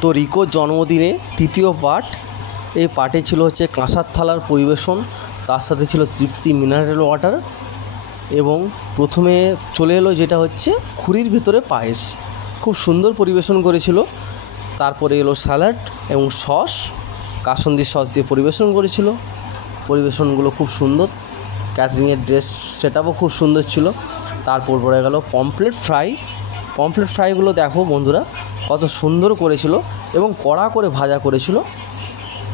তো রিকোর জন্মদিনে তৃতীয় পার্ট। এই পার্টে ছিল হচ্ছে কাঁসার থালার পরিবেশন, তার সাথে ছিল তৃপ্তি মিনারেল ওয়াটার, এবং প্রথমে চলে এলো যেটা হচ্ছে খুঁড়ির ভিতরে পায়েস, খুব সুন্দর পরিবেশন করেছিল। তারপরে এলো স্যালাড এবং সস, কাসুন্দি সস দিয়ে পরিবেশন করেছিল। পরিবেশনগুলো খুব সুন্দর, ক্যাটারিংয়ের ড্রেস সেটআপও খুব সুন্দর ছিল। তারপর পড়ে গেল পমফ্রেট ফ্রাই। পমফ্রেট ফ্রাইগুলো দেখো বন্ধুরা কত সুন্দর করেছিল এবং কড়া করে ভাজা করেছিল,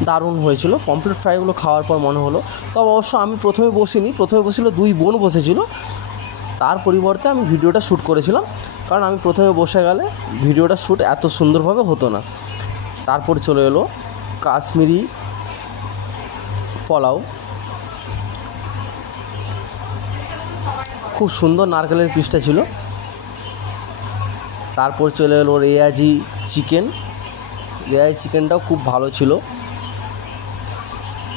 দারুণ হয়েছিল। পমফ্রেট ফ্রাইগুলো খাওয়ার পর মনে হলো, তবে অবশ্য আমি প্রথমে বসিনি, প্রথমে বসেছিল দুই বোন বসেছিল, তার পরিবর্তে আমি ভিডিওটা শ্যুট করেছিলাম, কারণ আমি প্রথমে বসে গেলে ভিডিওটা শ্যুট এত সুন্দরভাবে হতো না। তারপর চলে এলো কাশ্মীরি পোলাও, খুব সুন্দর নারকেলের পিসটা ছিল। তারপর চলে এলো রেয়াজি চিকেন, রেয়াজি চিকেনটাও খুব ভালো ছিল।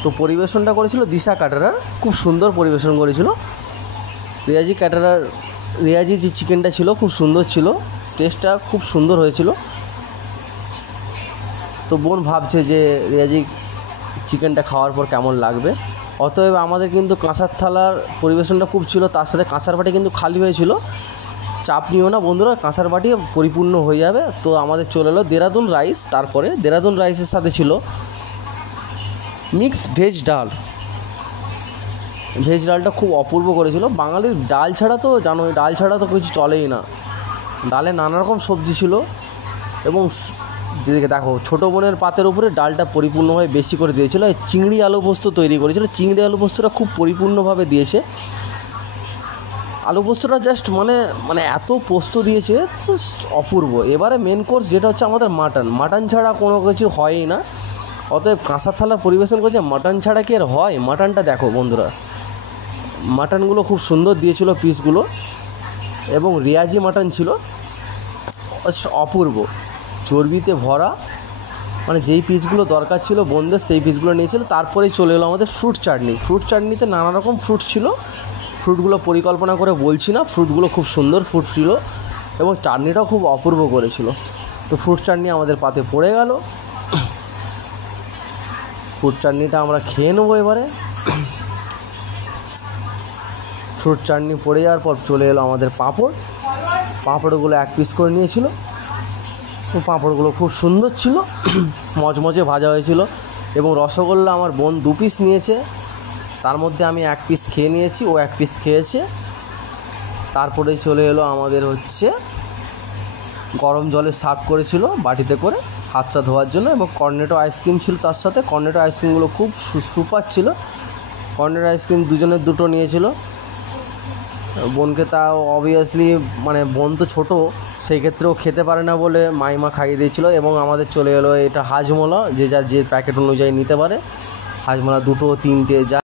তো পরিবেশনটা করেছিল দিশা ক্যাটারার, খুব সুন্দর পরিবেশন করেছিল। রেয়াজি যে চিকেনটা ছিল খুব সুন্দর ছিল, টেস্টটা খুব সুন্দর হয়েছিল। তো বোন ভাবছে যে রেয়াজি চিকেনটা খাওয়ার পর কেমন লাগবে। অতএব আমাদের কিন্তু কাঁসার থালার পরিবেশনটা খুব ছিল, তার সাথে কাঁসার বাটি কিন্তু খালি হয়েছিল। চাপ নিও না বন্ধুরা, কাঁসার বাটি পরিপূর্ণ হয়ে যাবে। তো আমাদের চলে এলো দেরাদুন রাইস। তারপরে দেরাদুন রাইসের সাথে ছিল মিক্সড ভেজ ডাল। ভেজ ডালটা খুব অপূর্ব করেছিল। বাঙালির ডাল ছাড়া তো জানোই, ডাল ছাড়া তো কিছু চলেই না। ডালে নানা রকম সবজি ছিল এবং যেদিকে দেখো ছোটো বোনের পাতের উপরে ডালটা পরিপূর্ণভাবে বেশি করে দিয়েছিল। চিংড়ি আলু পোস্ত তৈরি করেছিল, চিংড়ি আলু পোস্তটা খুব পরিপূর্ণভাবে দিয়েছে। আলু পোস্তটা জাস্ট মানে এত পোস্ত দিয়েছে, অপূর্ব। এবারে মেন কোর্স যেটা হচ্ছে আমাদের মাটন ছাড়া কোনো কিছু হয়ই না। অতএব কাঁসার থালা পরিবেশন করছে, মাটন ছাড়া কি আর হয়? মাটনটা দেখো বন্ধুরা, মাটনগুলো খুব সুন্দর দিয়েছিল পিসগুলো, এবং রেয়াজি মাটন ছিল অপূর্ব, চর্বিতে ভরা। মানে যেই পিসগুলো দরকার ছিল বোনদের সেই পিসগুলো নিয়েছিল। তারপরেই চলে এলো আমাদের ফ্রুট চাটনি। ফ্রুট চাটনিতে নানা রকম ফ্রুট ছিল, ফ্রুটগুলো পরিকল্পনা করে বলছি না, ফ্রুটগুলো খুব সুন্দর ফ্রুট ছিল এবং চাটনিটাও খুব অপূর্ব করেছিল। তো ফ্রুট চাটনি আমাদের পাতে পড়ে গেল। ফ্রুট চাটনিটা আমরা খেয়ে নেবো এবারে। ফ্রুট চাটনি পড়ে যাওয়ার পর চলে এলো আমাদের পাঁপড়। পাঁপড়গুলো এক পিস করে নিয়েছিল। পাঁপড়গুলো খুব সুন্দর ছিল, মচমচে ভাজা হয়েছিল। এবং রসগোল্লা আমার বোন 2 পিস নিয়েছে, তার মধ্যে আমি 1 পিস খেয়ে নিয়েছি, ও 1 পিস খেয়েছে। তারপরেই চলে এলো আমাদের হচ্ছে গরম জলে সার্ভ করেছিল বাটিতে করে হাতটা ধোয়ার জন্য, এবং কর্নেটো আইসক্রিম ছিল তার সাথে। কর্নেটো আইসক্রিমগুলো খুব সুপার ছিল। কর্নেটো আইসক্রিম দুজনের দুটো নিয়েছিল। বোনকে তাও অবভিয়াসলি মানে বোন তো ছোটো, সেই ক্ষেত্রেও খেতে পারে না বলে মাইমা খাইয়ে দিয়েছিল। এবং আমাদের চলে এলো এটা হাজমোলা, যে যার যে প্যাকেট অনুযায়ী নিতে পারে। হাজমোলা 2, 3 যা